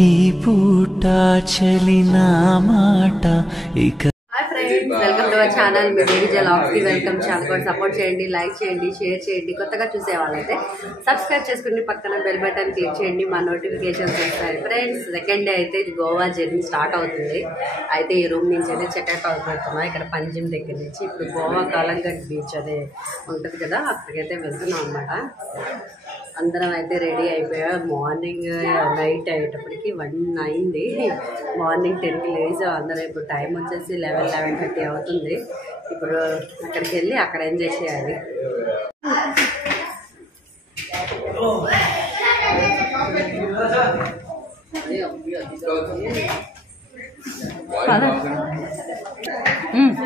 ఈ పూట చలిన మాట ఇక వెల్కమ్ టు అవర్ ఛానల్. మీ డిజిటల్ ఆఫ్కి వెల్కమ్. ఛానల్ సపోర్ట్ చేయండి, లైక్ చేయండి, షేర్ చేయండి. కొత్తగా చూసే వాళ్ళైతే సబ్స్క్రైబ్ చేసుకుని పక్కన బెల్ బటన్ క్లిక్ చేయండి, మా నోటిఫికేషన్స్ వస్తాయి. ఫ్రెండ్స్, సెకండ్ డే అయితే గోవా జర్నీ స్టార్ట్ అవుతుంది. అయితే ఈ రూమ్ నుంచి అయితే చెక్అవుట్ అవుతున్నాం. ఇక్కడ పంజిమ్ దగ్గర నుంచి ఇప్పుడు గోవా కాలంగట్ బీచ్ అదే ఉంటుంది కదా, అక్కడికైతే వెళ్తున్నాం అన్నమాట. అందరం అయితే రెడీ అయిపోయా. మార్నింగ్ నైట్ అయ్యేటప్పటికి 1 అయింది. మార్నింగ్ 10కి లేచి అందరం ఇప్పుడు టైం వచ్చేసి 11-11:30 అవుతుంది. ఇప్పుడు అక్కడికి వెళ్ళి అక్కడ ఎంజాయ్ చేయాలి.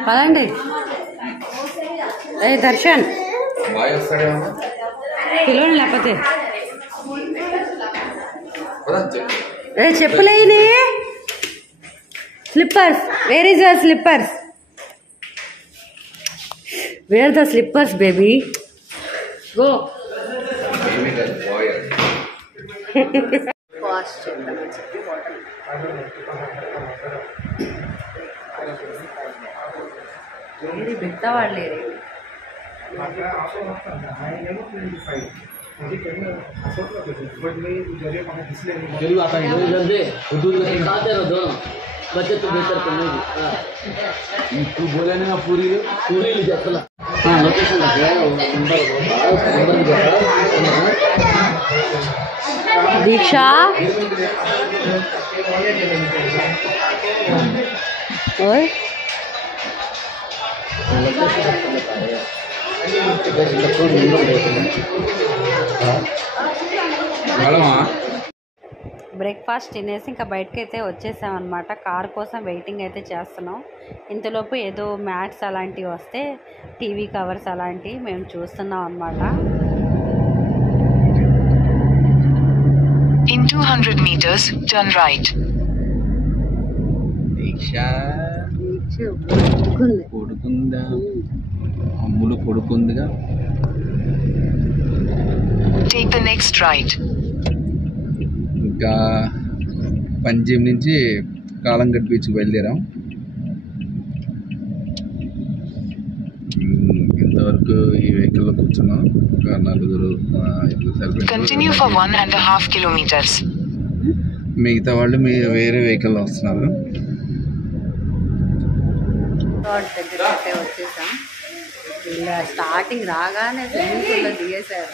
పదండి. ఏ దర్శన్ పిలవండి, లేకపోతే చెప్పులేని slippers. Where is your slippers? Where the slippers baby? Go. Fast చేద్దామని చెప్పి వాటర్ ఏది బిట్టవాడలేరు. जरूर आता है इधर से दूर खाते रहो दोनों बच्चे तो बेहतर करने की तू बोले ना पूरी ले जाता हां लोकेशन लगा नंबर दीक्षा और బ్రేక్ఫాస్ట్ తినేసి ఇంకా బయటకు అయితే వచ్చేసామన్నమాట. కార్ కోసం వెయిటింగ్ అయితే చేస్తున్నాం. ఇంతలోపు ఏదో మ్యాట్స్ అలాంటివి వస్తే టీవీ కవర్స్ అలాంటివి మేము చూస్తున్నాం అన్నమాట. In 200 meters, turn right. పడుకుందా Ammulu పడుకుందిగా. Take the next right. ఇంకా పంజిమ్ నుంచి కాలంగట్ బీచ్ బయలుదేరాం. ఇంతవరకు ఈ వెహికల్లో కూర్చున్నాం. ఒక 4 Continue for 1.5 kilometers. మిగతా వాళ్ళు వేరే వెహికల్లో వస్తున్నారు. దగ్గర అయితే వచ్చేసాం. ఇలా స్టార్టింగ్ రాగానే స్విమ్మింగ్ పూల్లో దిగేశారు.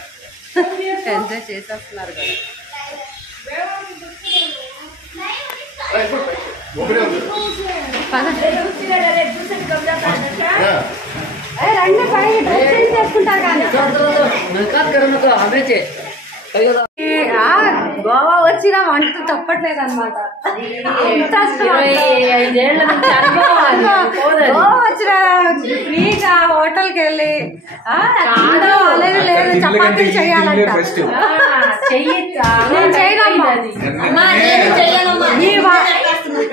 ఎంజాయ్ చేసేస్తున్నారు కదా. రండి పై డ్రెస్ చేంజ్ చేసుకుంటారు కానీ గోవా వచ్చినా వంట తప్పట్లేదు అనమాట. గోవా వచ్చిన ఫ్రీగా హోటల్కి వెళ్ళి అనేది లేదు, చపాతీలు చేయాలంట.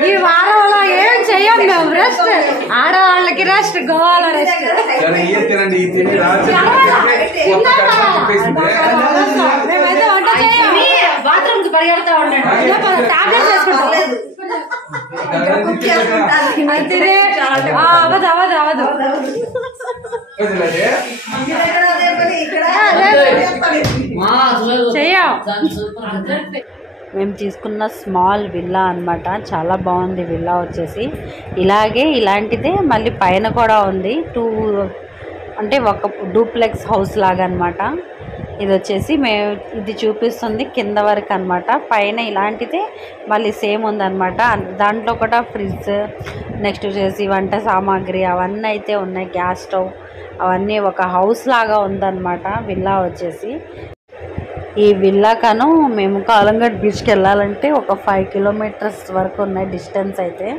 ఈ వారంలో ఏం చెయ్యం మేము. రెస్ట్, ఆడవాళ్ళకి రెస్ట్, గోవాలో రెస్ట్. మేమైతే వంట చేయాలి. బాత్రూమ్ కి పరిగెడతా ఉండండి. టాబ్లెట్ వేసుకుంటాం. అవదు అవదు అవదు. చెయ్యం. మేము తీసుకున్న స్మాల్ విల్లా అన్నమాట. చాలా బాగుంది విల్లా వచ్చేసి. ఇలాంటిదే మళ్ళీ పైన కూడా ఉంది. అంటే ఒక డూప్లెక్స్ హౌస్ లాగా అనమాట. ఇది వచ్చేసి ఇది చూపిస్తుంది కింద వరకు అనమాట. పైన ఇలాంటిదే మళ్ళీ సేమ్ ఉందన్నమాట. దాంట్లో కూడా ఫ్రిడ్జ్, నెక్స్ట్ వచ్చేసి వంట సామాగ్రి అవన్నీ అయితే ఉన్నాయి. గ్యాస్ స్టవ్ అవన్నీ ఒక హౌస్ లాగా ఉందన్నమాట విల్లా వచ్చేసి. ఈ విల్లాకను మేము కాలంగట్ బీచ్కి వెళ్ళాలంటే ఒక 5 కిలోమీటర్స్ వరకు ఉన్నాయి డిస్టెన్స్ అయితే.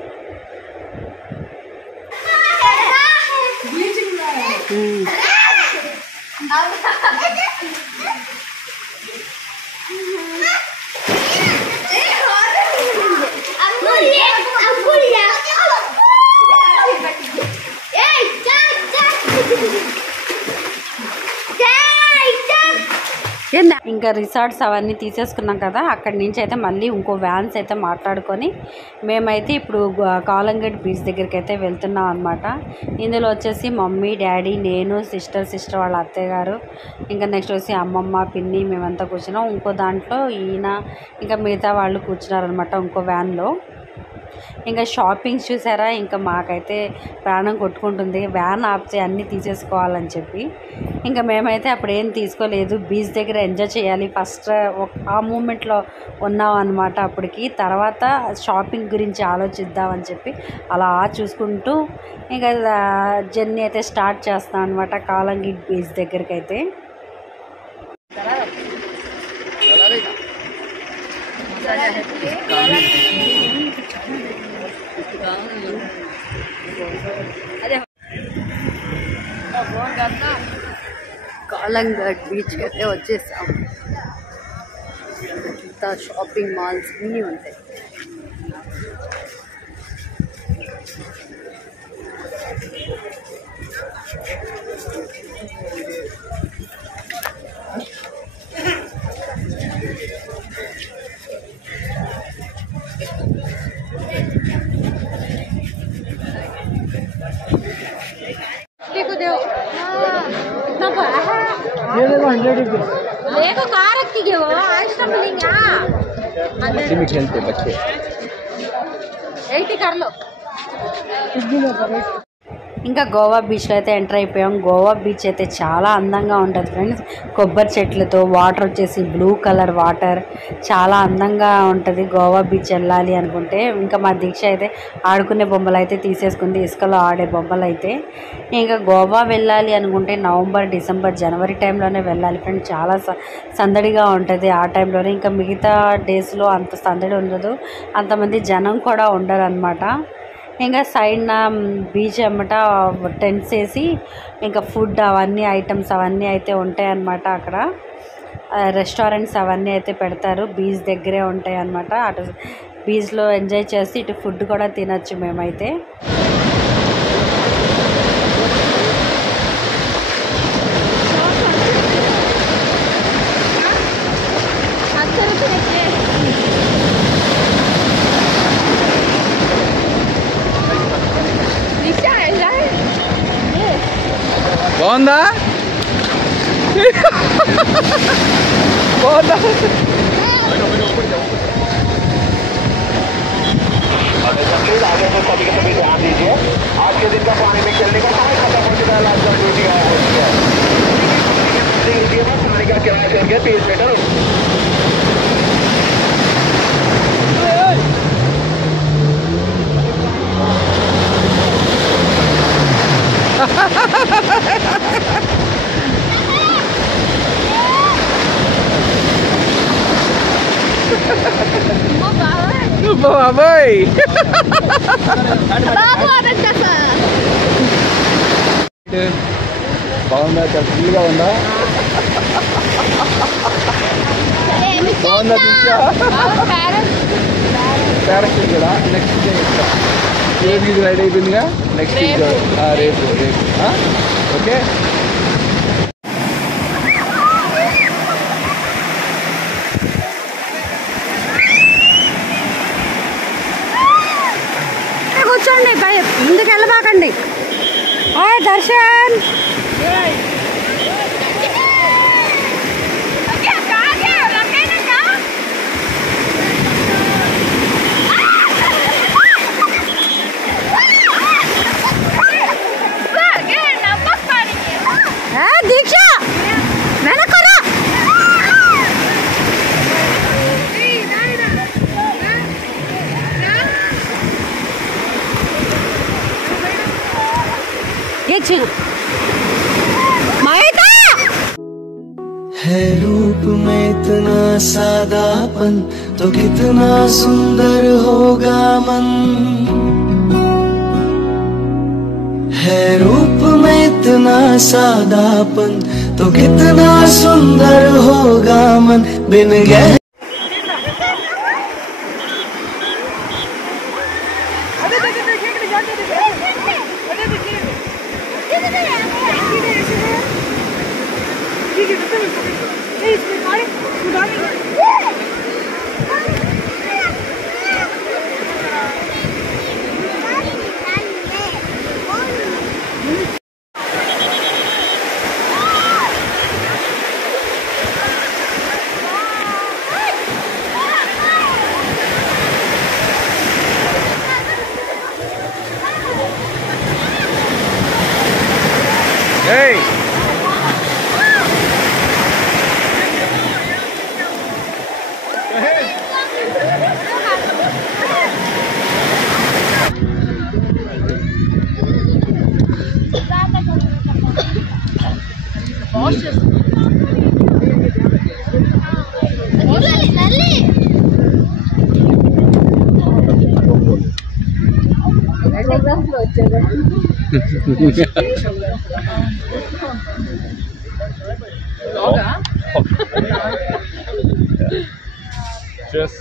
ఇంకా రిసార్ట్స్ అవన్నీ తీసేసుకున్నాం కదా, అక్కడి నుంచి అయితే మళ్ళీ ఇంకో వ్యాన్స్ అయితే మాట్లాడుకొని మేమైతే ఇప్పుడు కాలంగట్ బీచ్ దగ్గరికి అయితే వెళ్తున్నాం అనమాట. ఇందులో వచ్చేసి మమ్మీ, డాడీ, నేను, సిస్టర్ వాళ్ళ అత్తయ్య గారు, ఇంకా నెక్స్ట్ వచ్చి అమ్మమ్మ, పిన్ని, మేమంతా కూర్చున్నాం. ఇంకో దాంట్లో ఈయన ఇంకా మిగతా వాళ్ళు కూర్చున్నారనమాట ఇంకో వ్యాన్లో. ఇంకా షాపింగ్స్ చూసారా, ఇంకా మాకైతే ప్రాణం కొట్టుకుంటుంది. వ్యాన్ ఆపితే అన్నీ తీసేసుకోవాలని చెప్పి ఇంకా మేమైతే అప్పుడు ఏం తీసుకోలేదు. బీచ్ దగ్గర ఎంజాయ్ చేయాలి ఫస్ట్ ఆ మూమెంట్లో ఉన్నాం అనమాట. అప్పటికి తర్వాత షాపింగ్ గురించి ఆలోచిద్దామని చెప్పి అలా చూసుకుంటూ ఇంకా జర్నీ అయితే స్టార్ట్ చేస్తాం అనమాట కాలంగిట్ బీచ్ దగ్గరికి అయితే. కాలంగట్ బీచ్కి అయితే వచ్చేసాం. ఇంత షాపింగ్ మాల్స్ అన్నీ ఉంటాయి. देखो कार रखी गए वो आइसक्रीम मिलेंगे बच्चे में खेलते बच्चे यही कर लो. ఇంకా గోవా బీచ్లో అయితే ఎంటర్ అయిపోయాం. గోవా బీచ్ అయితే చాలా అందంగా ఉంటుంది ఫ్రెండ్స్. కొబ్బరి చెట్లతో, వాటర్ వచ్చేసి బ్లూ కలర్ వాటర్, చాలా అందంగా ఉంటుంది. గోవా బీచ్ వెళ్ళాలి అనుకుంటే ఇంకా మా దీక్ష అయితే ఆడుకునే బొమ్మలు అయితే తీసేసుకుంది, ఇసుకలో ఆడే బొమ్మలు అయితే. ఇంకా గోవా వెళ్ళాలి అనుకుంటే నవంబర్, డిసెంబర్, జనవరి టైంలోనే వెళ్ళాలి ఫ్రెండ్స్. చాలా సందడిగా ఉంటుంది ఆ టైంలోనే. ఇంకా మిగతా డేస్లో అంత సందడి ఉండదు, అంతమంది జనం కూడా ఉండరు అనమాట. ఇంకా సైడ్న బీచ్ అన్నమాట టెంట్స్ వేసి ఇంకా ఫుడ్ అవన్నీ ఐటమ్స్ అవన్నీ అయితే ఉంటాయి అన్నమాట. అక్కడ రెస్టారెంట్స్ అవన్నీ అయితే పెడతారు, బీచ్ దగ్గరే ఉంటాయి అన్నమాట. అటు బీచ్లో ఎంజాయ్ చేసి ఇటు ఫుడ్ కూడా తినచ్చు మేమైతే. బాగుందా? బాగుందా? आगे से सभी के सभी ध्यान दीजिए, आज के दिन का पानी में खेलने का समय खत्म हो चुका है. लास्ट टाइम ड्यूटी ऑफ हो चुकी है. पानी का किराया करके 30 मीटर బాబాయ్ బాగుందా? చాలా ఫుల్గా ఉందా? బాగుందా? ప్యారాషూట్ కూడా నెక్స్ట్ డే ఇస్తా. ఏది ఇది రెడీ అయిపోయిందిగా, నెక్స్ట్ రేపు ఓకే. కూర్చోండి, ముందుకు వెళ్ళబాకండి. దర్శన్ దీక్ష వెనకరా. है रूप में इतना सादापन तो कितना सुंदर होगा मन. है रूप में इतना सादापन तो कितना सुंदर होगा मन. बिन गह Hey! Just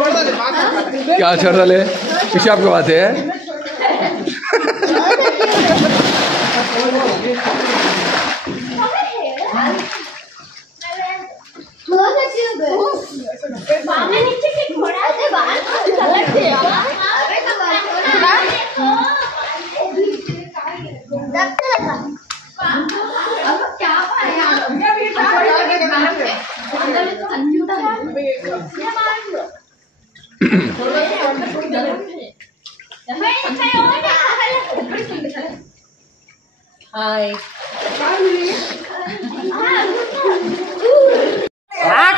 क्या छोड़ डाले पेशाब की बात है హాయ్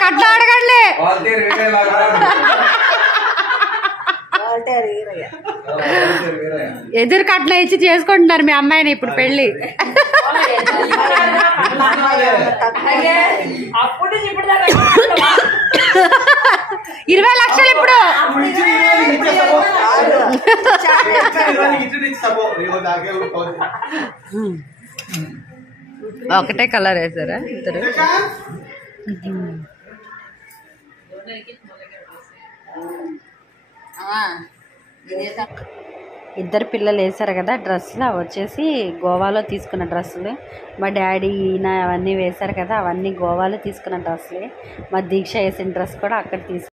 కట్ల అడగండి ఎదురు కట్ల ఇచ్చి చేసుకుంటున్నారు మీ అమ్మాయిని ఇప్పుడు పెళ్లి. అప్పుడు ఇప్పుడు 20 లక్షలు ఇప్పుడు. ఒకటే కలర్ వేసారా ఇద్దరు? ఇద్దరు పిల్లలు వేసారు కదా డ్రెస్సులు. అవి వచ్చేసి గోవాలో తీసుకున్న డ్రెస్సులు. మా డాడీ ఈయన అవన్నీ వేశారు కదా, అవన్నీ గోవాలో తీసుకున్న డ్రెస్సులే. మా దీక్ష వేసిన డ్రెస్ కూడా అక్కడ తీసుకు